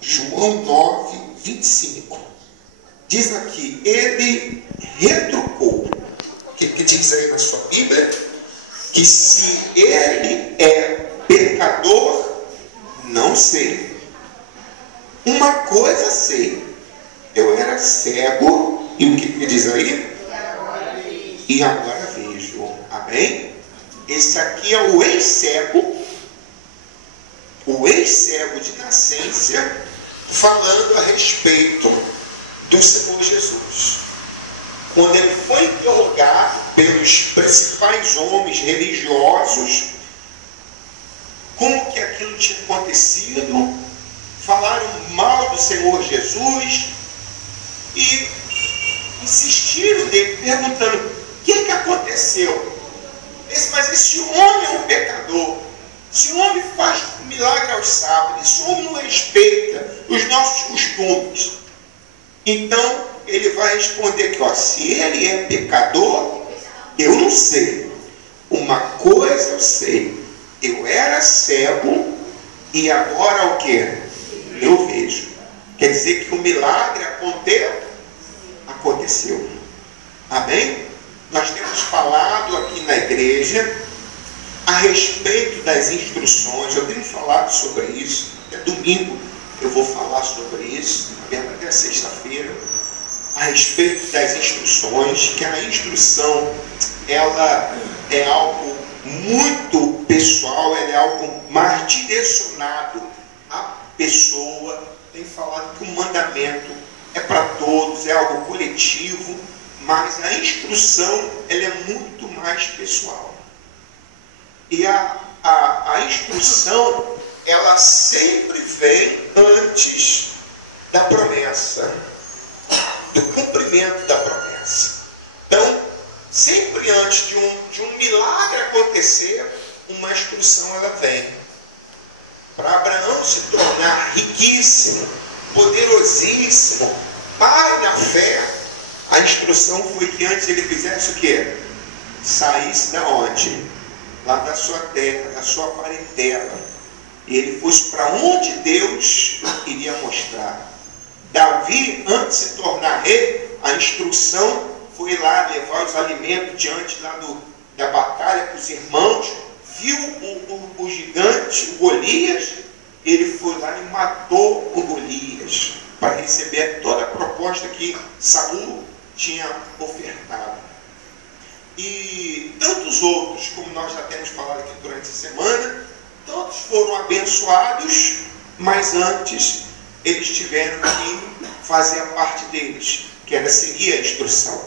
João 9, 25. Diz aqui, ele retrucou. O que diz aí na sua Bíblia? Que se ele é pecador, não sei. Uma coisa sei. Eu era cego, e o que diz aí? E agora vejo. Amém? Esse aqui é o ex-cego. O ex-cego de nascença, falando a respeito do Senhor Jesus. Quando ele foi interrogado pelos principais homens religiosos, como que aquilo tinha acontecido, falaram mal do Senhor Jesus e insistiram nele, perguntando: o que aconteceu? Mas esse homem é um pecador. Esse homem faz milagre aos sábados. Esse homem não respeita os nossos costumes. Então, ele vai responder aqui, ó, se ele é pecador, eu não sei. Uma coisa eu sei. Eu era cego e agora o que? Eu vejo. Quer dizer que o milagre aconteceu. Amém? Nós temos falado aqui na igreja a respeito das instruções. Eu tenho falado sobre isso. Até domingo eu vou falar sobre isso, até sexta-feira, a respeito das instruções, que a instrução, ela é algo muito pessoal, ela é algo mais direcionado à pessoa. Tem falado que o mandamento é para todos, é algo coletivo, mas a instrução, ela é muito mais pessoal. E a instrução, ela sempre vem antes da promessa, do cumprimento da promessa. Então, sempre antes de um milagre acontecer, uma instrução ela vem. Para Abraão se tornar riquíssimo, poderosíssimo, pai na fé, a instrução foi que antes ele fizesse o quê? Saísse da onde? Lá da sua terra, da sua parentela. E ele fosse para onde Deus iria mostrar. Davi, antes de se tornar rei, a instrução foi lá levar os alimentos diante lá da batalha com os irmãos. Viu o gigante, o Golias, ele foi lá e matou o Golias para receber toda a proposta que Saul tinha ofertado. E tantos outros, como nós já temos falado aqui durante a semana, todos foram abençoados, mas antes eles tiveram que fazer a parte deles, que era seguir a instrução.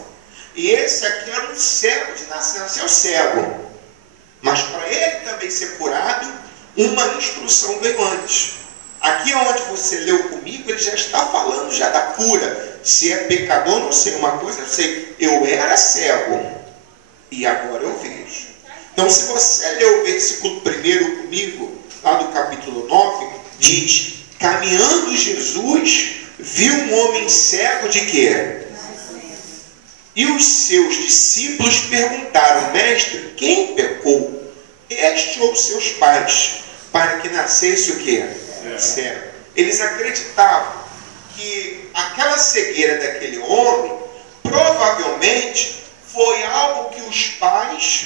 E esse aqui era um cego de nascença, é o cego. Mas para ele também ser curado, uma instrução veio antes. Aqui onde você leu comigo, ele já está falando já da cura. Se é pecador, não sei. Uma coisa eu sei, eu era cego e agora eu vejo. Então, se você ler o versículo 1 comigo, lá do capítulo 9, diz: caminhando Jesus, viu um homem cego de quê? E os seus discípulos perguntaram: mestre, quem pecou? Este ou seus pais, para que nascesse o quê? Cego. Eles acreditavam que aquela cegueira daquele homem provavelmente foi algo que os pais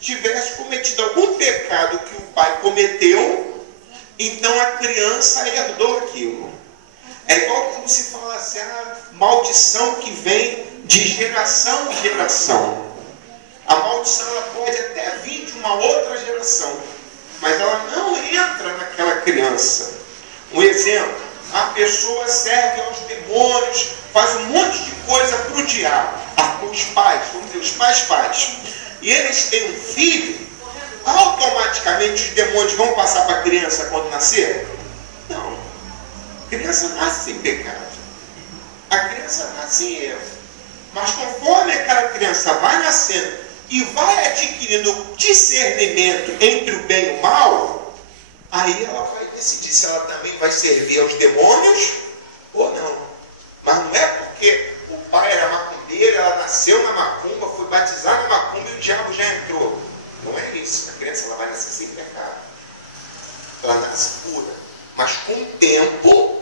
tivessem cometido, algum pecado que o pai cometeu, então a criança herdou aquilo. É igual como se falasse a maldição que vem de geração em geração. A maldição ela pode até vir de uma outra geração, mas ela não entra naquela criança. Um exemplo, a pessoa serve aos demônios, faz um monte de coisa para o diabo. Os pais, vamos dizer, os pais fazem. E eles têm um filho, automaticamente os demônios vão passar para a criança quando nascer? Não. A criança nasce sem pecado. A criança nasce em erro. Mas conforme aquela criança vai nascendo e vai adquirindo discernimento entre o bem e o mal, aí ela vai decidir se ela também vai servir aos demônios ou não. Mas não é porque o pai era macumbeiro, ela nasceu na macumba, foi batizada na macumba e o diabo já entrou. Não é isso. A criança ela vai nascer sem pecado. Ela nasce pura. Mas com o tempo,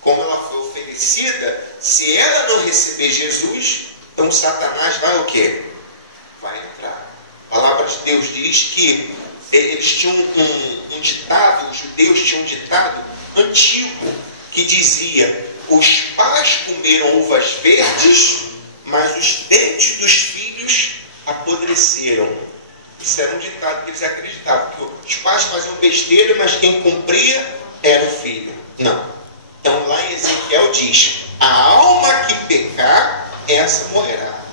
como ela foi oferecida, se ela não receber Jesus, então Satanás vai o quê? Vai entrar. A palavra de Deus diz que eles tinham um ditado, os judeus tinham um ditado antigo, que dizia: os pais comeram uvas verdes, mas os dentes dos filhos apodreceram. Isso era um ditado que eles acreditavam, que os pais faziam besteira, mas quem cumpria era o filho. Não. Então lá em Ezequiel diz: a alma que pecar, essa morrerá.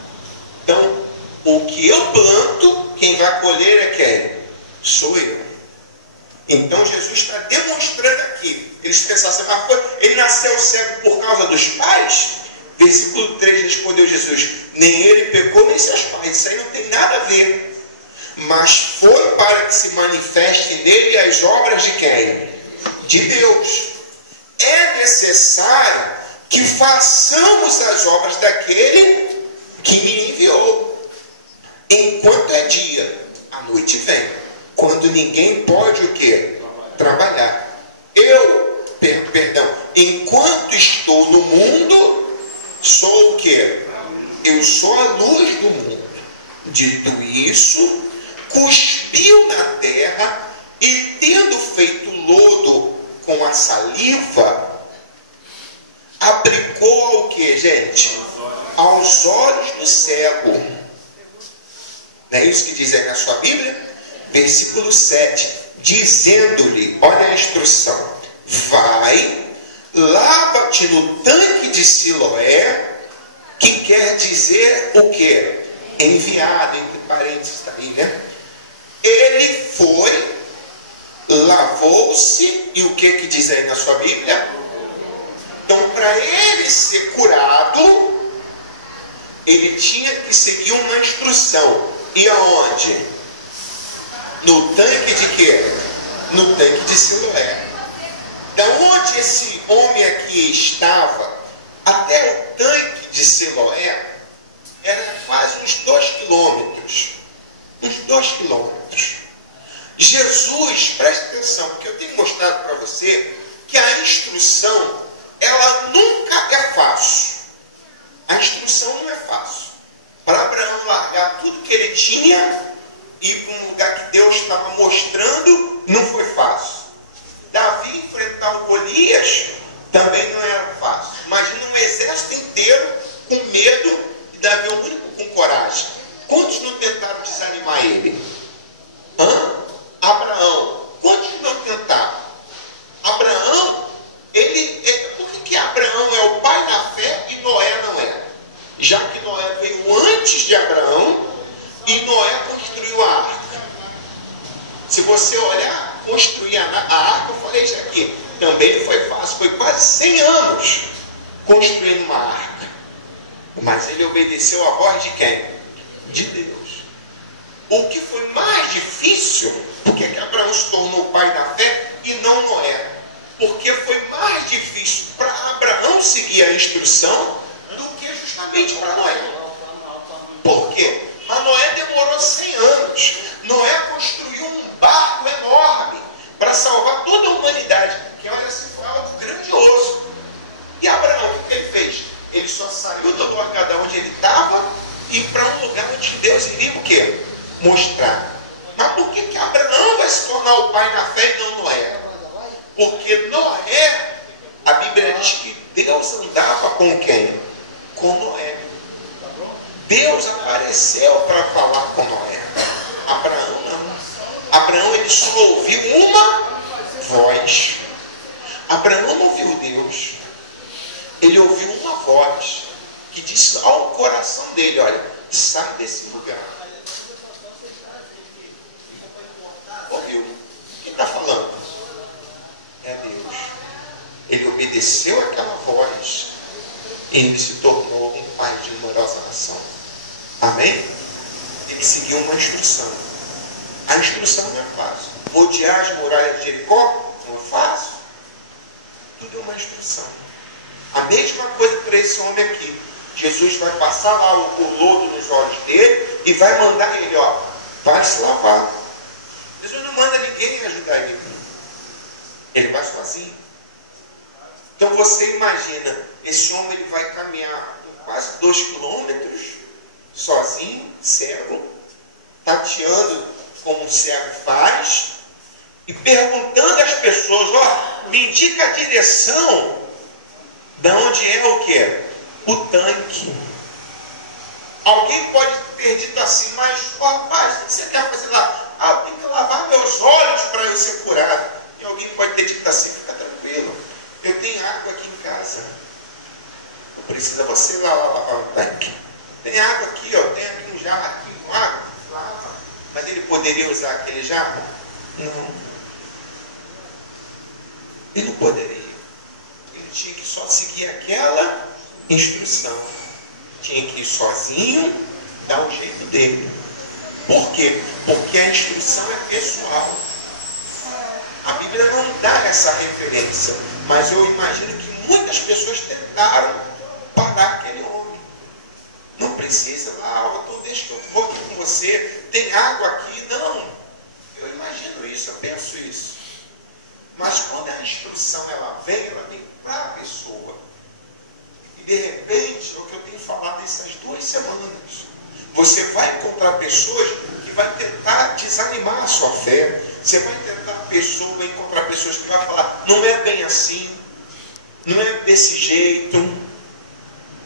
Então, o que eu planto, quem vai colher é quem? Sou eu. Então Jesus está demonstrando aqui. Eles pensaram assim: mas ele nasceu cego por causa dos pais? Versículo 3 respondeu Jesus: nem ele pecou, nem seus pais. Isso aí não tem nada a ver. Mas foi para que se manifeste nele as obras de quem? De Deus. É necessário que façamos as obras daquele que me enviou. Enquanto é dia, a noite vem, quando ninguém pode o quê? Trabalhar. Enquanto estou no mundo, sou o quê? Eu sou a luz do mundo. Dito isso, cuspiu na terra e, tendo feito lodo com a saliva, aplicou ao que, gente? Aos olhos do cego. Não é isso que diz aí na sua Bíblia? Versículo 7, dizendo-lhe, olha a instrução: vai, lava-te no tanque de Siloé, que quer dizer o quê? Enviado, entre parênteses está aí, né? Ele foi, lavou-se, e o que diz aí na sua Bíblia? Então, para ele ser curado, ele tinha que seguir uma instrução. E aonde? No tanque de quê? No tanque de Siloé. Da onde esse homem aqui estava até o tanque de Siloé, era quase uns 2 quilômetros. Uns 2 quilômetros. Jesus, preste atenção, porque eu tenho mostrado para você que a instrução, ela nunca é fácil. A instrução não é fácil. Para Abraão largar tudo que ele tinha e ir para um lugar que Deus estava mostrando, não foi fácil. Davi enfrentar o Golias também não era fácil. Imagina um exército inteiro com medo e Davi é o único com coragem. Quantos não tentaram desanimar ele? Abraão. Quantos não tentaram? Abraão, por que Abraão é o pai da fé e Noé não é? Já que Noé veio antes de Abraão e Noé construiu a arca. Se você olhar, construir a arca, eu falei isso aqui, também não foi fácil, foi quase 100 anos construindo uma arca. Mas ele obedeceu a voz de quem? De Deus. O que foi mais difícil, porque que Abraão se tornou o pai da fé e não Noé? Porque foi mais difícil para Abraão seguir a instrução do que justamente para Noé. Por quê? Mas Noé demorou 100 anos. Noé construiu um barco enorme para salvar toda a humanidade, que olha, se foi algo grandioso. E Abraão, o que ele fez? Ele só saiu do lugar onde ele estava e para um lugar onde Deus iria o quê? Mostrar. Mas por que Abraão vai se tornar o pai na fé e não Noé? Porque Noé, a Bíblia diz que Deus andava com quem? Com Noé. Deus apareceu para falar com Noé. Abraão não. Abraão, ele só ouviu uma voz. Abraão não ouviu Deus. Ele ouviu uma voz que disse ao coração dele: olha, sai desse lugar. Ouviu? Quem está falando? É Deus. Ele obedeceu aquela voz e ele se tornou um pai de numerosa nação. Amém? Ele seguiu uma instrução. A instrução não é fácil. Rodear as muralhas de Jericó não é fácil. Tudo é uma instrução. A mesma coisa para esse homem aqui. Jesus vai passar lá o lodo nos olhos dele e vai mandar ele, vai se lavar. Jesus não manda ninguém ajudar ele. Ele vai sozinho. Então você imagina, esse homem ele vai caminhar quase 2 quilômetros, sozinho, cego, tateando como um cego faz, e perguntando às pessoas, ó, me indica a direção de onde é o quê? O tanque. Alguém pode ter dito assim, mas, ó, rapaz, o que você quer fazer lá? Ah, eu tenho que lavar meus olhos para eu ser curado. E alguém pode ter dito assim, fica tranquilo, eu tenho água aqui em casa. Não precisa você lá lavar o tanque. Tem água aqui, ó, tem aqui um jarro aqui com água, lava. Mas ele poderia usar aquele jarro? Não. Ele não poderia. Ele tinha que só seguir aquela instrução. Tinha que ir sozinho, dar o jeito dele. Por quê? Porque a instrução é pessoal. A Bíblia não dá essa referência. Mas eu imagino que muitas pessoas tentaram parar aquele homem. Não precisa, então deixa que eu vou aqui com você. Tem água aqui? Não. Eu imagino isso, eu penso isso. Mas quando a instrução ela vem para a pessoa. E de repente, é o que eu tenho falado essas 2 semanas. Você vai encontrar pessoas que vai tentar desanimar a sua fé. Você vai encontrar pessoas que vão falar, não é bem assim, não é desse jeito.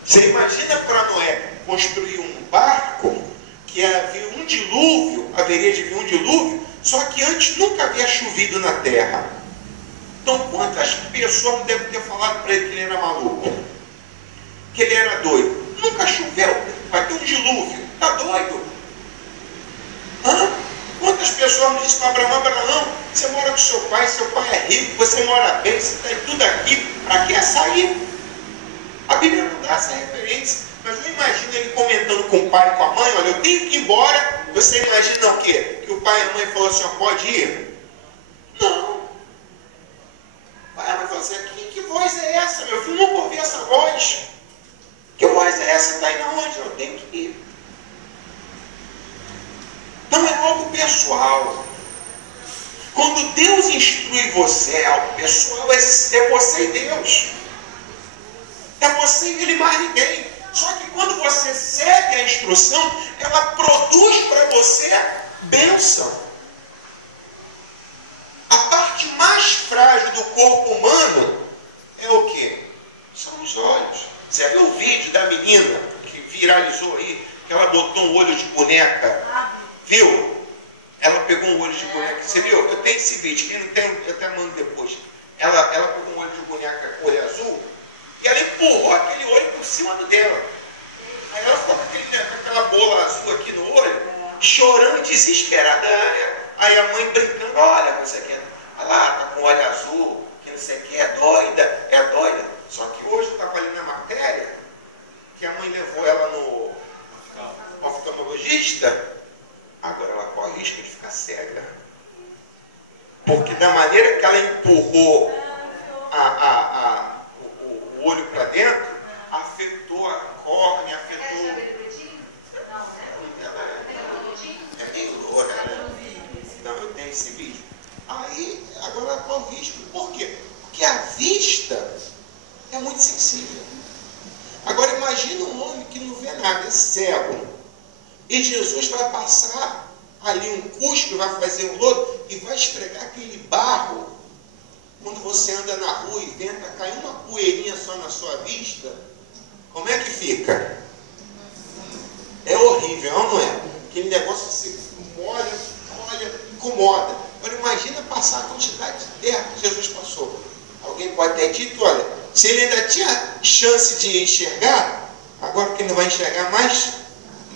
Você imagina para Noé construir um barco que haveria um dilúvio, só que antes nunca havia chovido na terra. Então quantas pessoas devem ter falado para ele que ele era maluco? Que ele era doido? Nunca choveu, vai ter um dilúvio, está doido? Quantas pessoas me dizem para Abraão, você mora com seu pai é rico, você mora bem, você tem tudo aqui, para que sair? A Bíblia não dá essa referência, mas eu imagino ele comentando com o pai e com a mãe, olha, eu tenho que ir embora. Você imagina o quê? Que o pai e a mãe falaram assim, pode ir? Não. O pai e a mãe falaram assim, que voz é essa, meu filho? Nunca ouvi essa voz. Que voz é essa? Está indo aonde? Eu tenho que ir. Não é algo pessoal. Quando Deus instrui você, é algo pessoal, é você e Deus. É você e ele, mais ninguém. Só que quando você segue a instrução, ela produz para você bênção. A parte mais frágil do corpo humano é o quê? São os olhos. Você viu o vídeo da menina que viralizou aí, que ela botou um olho de boneca? Viu? Ela pegou um olho de boneca. Você viu? Eu tenho esse vídeo. Quem não tem, eu até mando depois. Ela pegou um olho de boneca com olho azul e ela empurrou aquele olho por cima do dela. Aí ela ficou com aquela bola azul aqui no olho, chorando desesperada. Aí a mãe brincando, olha, você quer. Olha lá, tá com olho azul, que não sei o que, é doida. Só que hoje eu estava ali na matéria, que a mãe levou ela no oftalmologista. Agora ela corre o risco de ficar cega. Porque da maneira que ela empurrou o olho para dentro, afetou a córnea, afetou... É meio loura, né? Não, eu tenho esse vídeo. Aí, agora ela corre o risco. Por quê? Porque a vista é muito sensível. Agora imagina um homem que não vê nada, é cego. E Jesus vai passar ali um cuspe, vai fazer um lodo e vai esfregar aquele barro. Quando você anda na rua e venta cair uma poeirinha só na sua vista, como é que fica? É horrível, não é? Aquele negócio que você olha, incomoda. Agora imagina passar a quantidade de terra que Jesus passou. Alguém pode ter dito, olha, se ele ainda tinha chance de enxergar, agora que ele não vai enxergar mais,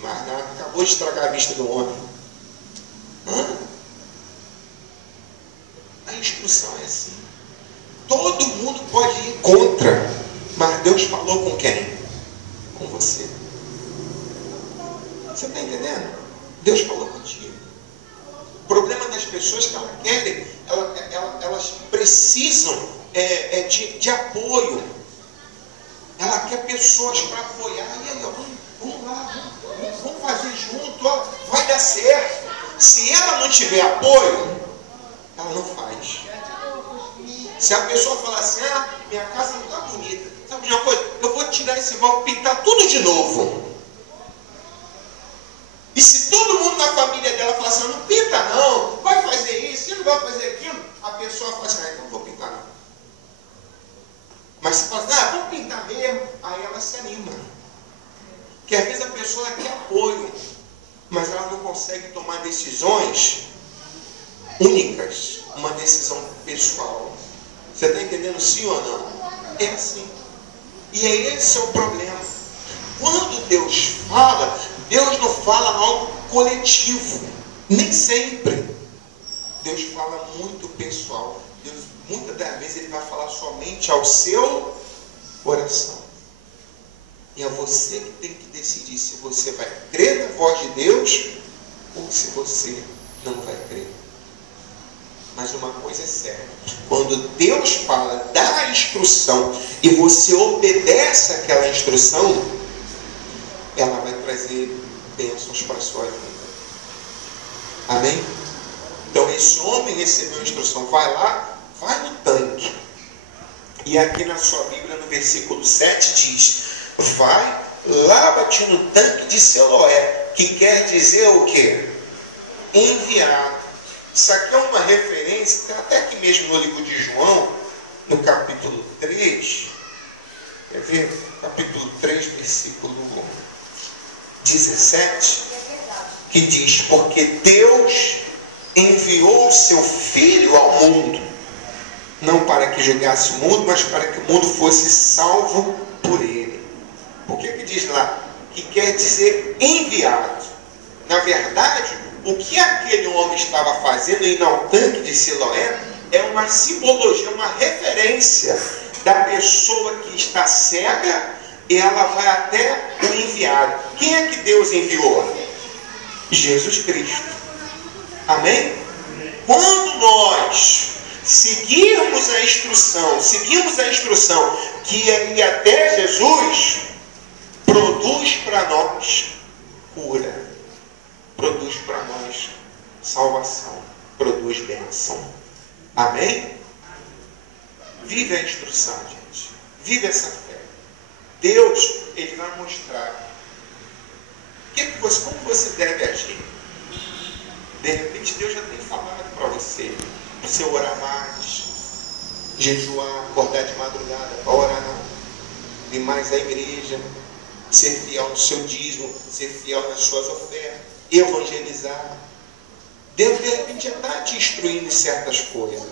mas não, acabou de estragar a vista do homem. A instrução é assim. Todo mundo pode ir contra, mas Deus falou com quem? Com você. Você está entendendo? Deus falou contigo. O problema das pessoas que elas querem, elas precisam de apoio. Ela quer pessoas para apoiar. E aí, vamos lá, vamos fazer junto, ó, vai dar certo. Se ela não tiver apoio, ela não faz. Se a pessoa falar assim, minha casa não está bonita, sabe de uma coisa? Eu vou tirar esse móvel e pintar tudo de novo. E se todo mundo na família dela falar assim, não pinta não, vai fazer isso, você não vai fazer aquilo, a pessoa fala assim, então não vou pintar não. Mas se fala assim, vou pintar mesmo, aí ela se anima. Porque às vezes a pessoa quer apoio, mas ela não consegue tomar decisões únicas, uma decisão pessoal. Você está entendendo sim ou não? É assim. E é esse é o problema. Quando Deus não fala algo coletivo. Nem sempre. Deus fala muito pessoal. Deus, muitas das vezes, Ele vai falar somente ao seu coração. E é você que tem que decidir se você vai crer na voz de Deus ou se você não vai crer. Mas uma coisa é certa, quando Deus fala, dá a instrução e você obedece àquela instrução, ela vai trazer bênçãos para a sua vida. Amém? Então esse homem recebeu a instrução, vai lá, vai no tanque. E aqui na sua Bíblia, no versículo 7 diz, vai, lava-te no tanque de Siloé, que quer dizer o quê? Enviado. Isso aqui é uma referência, até aqui mesmo no livro de João, no capítulo 3, quer ver? Capítulo 3, versículo 17, que diz, porque Deus enviou o seu Filho ao mundo, não para que julgasse o mundo, mas para que o mundo fosse salvo por ele. Por que diz lá? Que quer dizer enviado. Na verdade, o que aquele homem estava fazendo indo ao tanque de Siloé é uma simbologia, uma referência da pessoa que está cega e ela vai até o enviado. Quem é que Deus enviou? Jesus Cristo. Amém? Quando nós seguimos a instrução que é ir até Jesus, produz para nós cura. Produz para nós salvação, produz bênção. Amém? Vive a instrução, gente. Vive essa fé. Deus, Ele vai mostrar como você deve agir. De repente, Deus já tem falado para você orar mais, jejuar, acordar de madrugada para orar, ir mais à igreja, ser fiel no seu dízimo, ser fiel nas suas ofertas, evangelizar. Deus de repente já está te instruindo em certas coisas.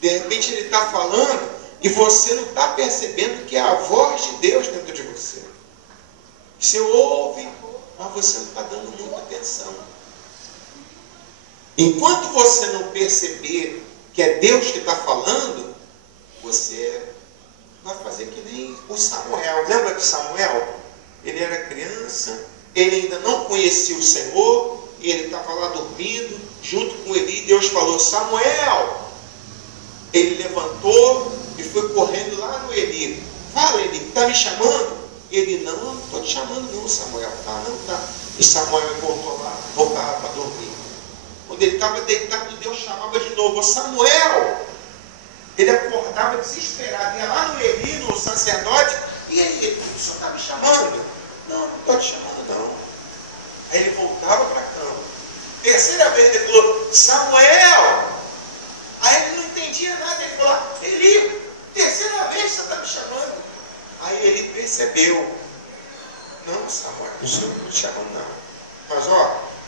De repente Ele está falando e você não está percebendo que é a voz de Deus dentro de você. Você ouve, mas você não está dando muita atenção. Enquanto você não perceber que é Deus que está falando, você vai fazer que nem o Samuel. Lembra de Samuel? Ele era criança, ele ainda não conhecia o Senhor, e ele estava lá dormindo, junto com Eli. Deus falou, Samuel! Ele levantou e foi correndo lá no Eli. Fala, Eli, está me chamando? Ele, não estou te chamando não, Samuel. Não tá. E Samuel voltou lá, voltava para dormir. Quando ele estava deitado, Deus chamava de novo, Samuel! Ele acordava desesperado, ia lá no Eli, no sacerdote, e ele, o senhor está me chamando? Não estou te chamando não. Aí ele voltava para a cama. Terceira vez ele falou, Samuel! Aí ele não entendia nada, ele falou, Eli, terceira vez você está me chamando. Aí ele percebeu, não, Samuel, o senhor não te chama não. Mas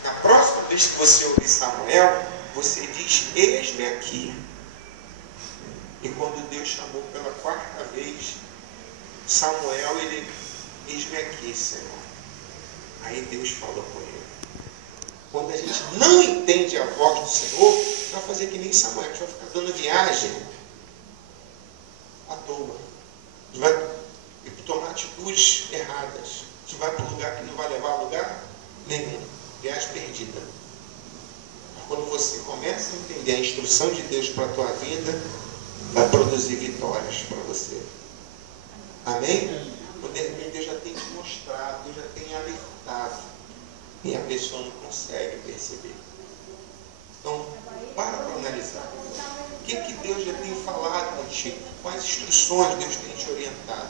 na próxima vez que você ouvir Samuel, você diz, eis-me aqui. E quando Deus chamou pela quarta vez, Samuel, ele, eis-me aqui, Senhor. Aí Deus falou com ele. Quando a gente não entende a voz do Senhor, vai fazer que nem Samuel, a gente vai ficar dando viagem à toa. A gente vai tomar atitudes erradas. A gente vai para um lugar que não vai levar a lugar nenhum. Viagem perdida. Quando você começa a entender a instrução de Deus para a tua vida, vai produzir vitórias para você. Amém? Quando de repente Deus já tem te mostrado, Deus já tem alertado, e a pessoa não consegue perceber. Então, para analisar. O que Deus já tem falado com contigo. Quais instruções Deus tem te orientado?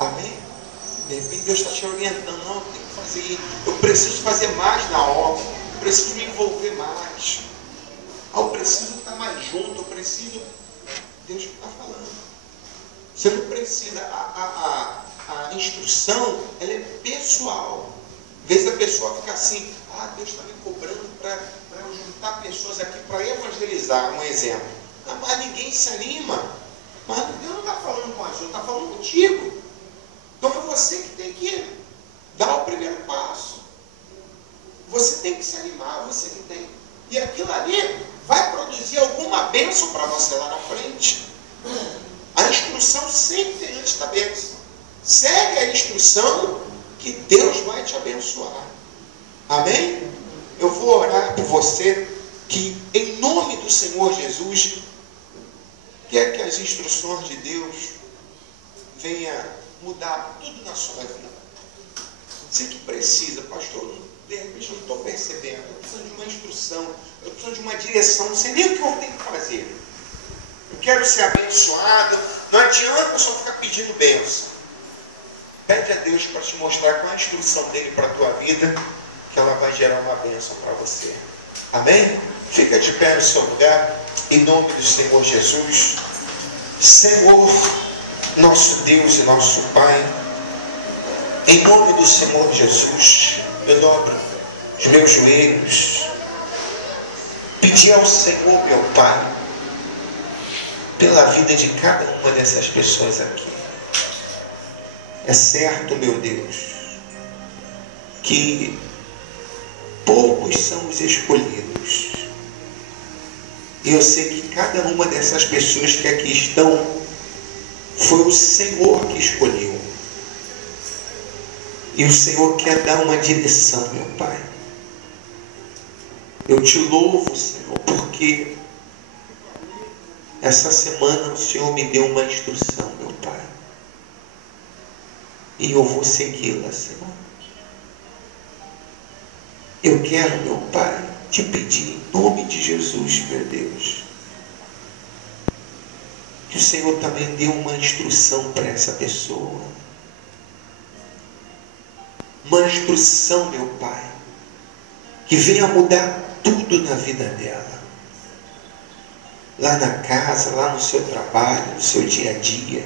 Amém? De repente Deus está te orientando. Não, eu tenho que fazer isso. Eu preciso fazer mais na obra. Eu preciso me envolver mais. Eu preciso estar mais junto. Eu preciso... Deus está falando. Você não precisa. A instrução, ela é pessoal. Às vezes a pessoa fica assim, Deus está me cobrando para eu juntar pessoas aqui para evangelizar, um exemplo. Mas ninguém se anima. Mas Deus não está falando com a gente, está falando contigo. Então é você que tem que dar o primeiro passo. Você tem que se animar, você que tem. E aquilo ali vai produzir alguma bênção para você lá na frente. A instrução sempre tem antes da bênção. Segue a instrução que Deus vai te abençoar. Amém? Eu vou orar por você que, em nome do Senhor Jesus, quer que as instruções de Deus venham mudar tudo na sua vida. Você que precisa, pastor, de repente eu não estou percebendo, eu preciso de uma instrução, eu preciso de uma direção, não sei nem o que eu tenho que fazer. Eu quero ser abençoado, não adianta eu só ficar pedindo bênção. Pede a Deus para te mostrar qual é a instrução dele para a tua vida, que ela vai gerar uma bênção para você. Amém? Fica de pé no seu lugar, em nome do Senhor Jesus. Senhor, nosso Deus e nosso Pai, em nome do Senhor Jesus, eu dobro os meus joelhos, pedi ao Senhor, meu Pai, pela vida de cada uma dessas pessoas aqui. É certo, meu Deus, que poucos são os escolhidos. E eu sei que cada uma dessas pessoas que aqui estão, foi o Senhor que escolheu. E o Senhor quer dar uma direção, meu Pai. Eu te louvo, Senhor, porque essa semana o Senhor me deu uma instrução, meu Pai. E eu vou segui-la, Senhor. Eu quero, meu Pai, te pedir, em nome de Jesus, meu Deus, que o Senhor também dê uma instrução para essa pessoa. Uma instrução, meu Pai, que venha mudar tudo na vida dela. Lá na casa, lá no seu trabalho, no seu dia a dia.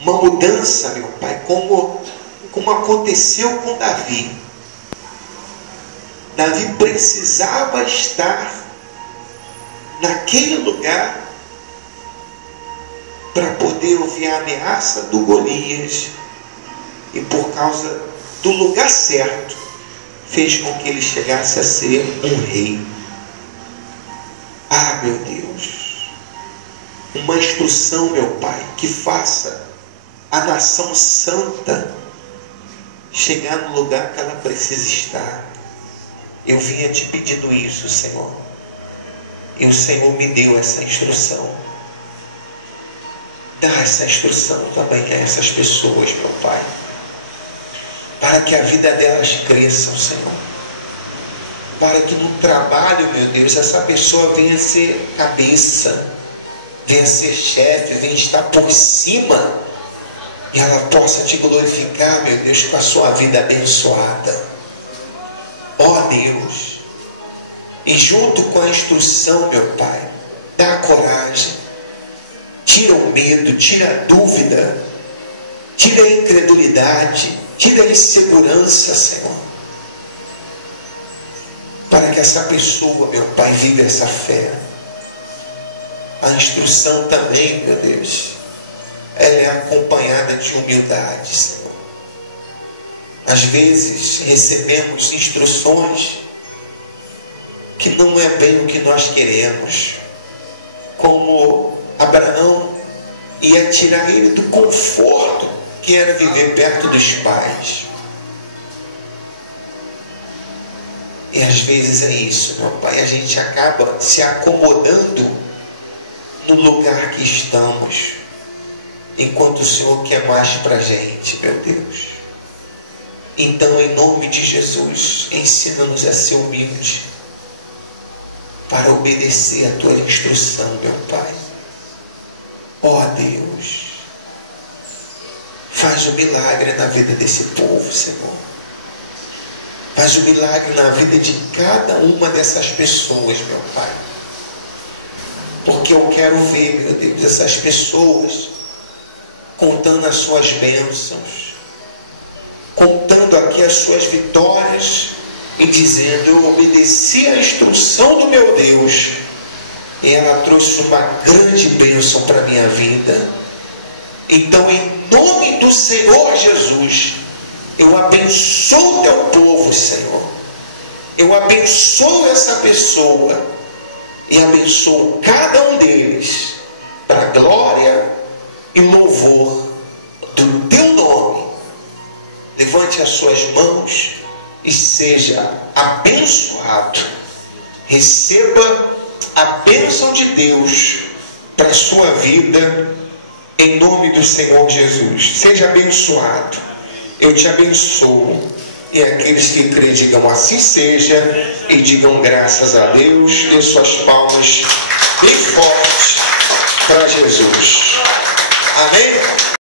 Uma mudança, meu Pai, como aconteceu com Davi. Davi precisava estar naquele lugar para poder ouvir a ameaça do Golias. E por causa do lugar certo, fez com que ele chegasse a ser um rei. Ah, meu Deus, uma instrução, meu Pai, que faça a nação santa chegar no lugar que ela precisa estar. Eu vinha te pedindo isso, Senhor, e o Senhor me deu essa instrução. Dá essa instrução também a essas pessoas, meu Pai, para que a vida delas cresça, Senhor. Para que no trabalho, meu Deus, essa pessoa venha ser cabeça, venha ser chefe, venha estar por cima, e ela possa te glorificar, meu Deus, com a sua vida abençoada. Ó Deus, e junto com a instrução, meu Pai, dá coragem, tira o medo, tira a dúvida, tira a incredulidade, tira a insegurança, Senhor, para que essa pessoa, meu Pai, viva essa fé. A instrução também, meu Deus, ela é acompanhada de humildade, Senhor. Às vezes recebemos instruções que não é bem o que nós queremos, como Abraão ia tirar ele do conforto que era viver perto dos pais. E às vezes é isso, meu Pai, a gente acaba se acomodando no lugar que estamos, enquanto o Senhor quer mais para a gente, meu Deus. Então, em nome de Jesus, ensina-nos a ser humilde para obedecer a Tua instrução, meu Pai. Ó Deus, faz um milagre na vida desse povo, Senhor. Faz um milagre na vida de cada uma dessas pessoas, meu Pai. Porque eu quero ver, meu Deus, essas pessoas contando as suas bênçãos, contando aqui as suas vitórias e dizendo: eu obedeci à instrução do meu Deus e ela trouxe uma grande bênção para a minha vida. Então, em nome do Senhor Jesus, eu abençoo o teu povo, Senhor. Eu abençoo essa pessoa e abençoo cada um deles para a glória e louvor do teu nome. Levante as suas mãos e seja abençoado. Receba a bênção de Deus para a sua vida, em nome do Senhor Jesus. Seja abençoado. Eu te abençoo. E aqueles que crêem, digam assim seja, e digam graças a Deus. Dê suas palmas bem fortes para Jesus. Amém?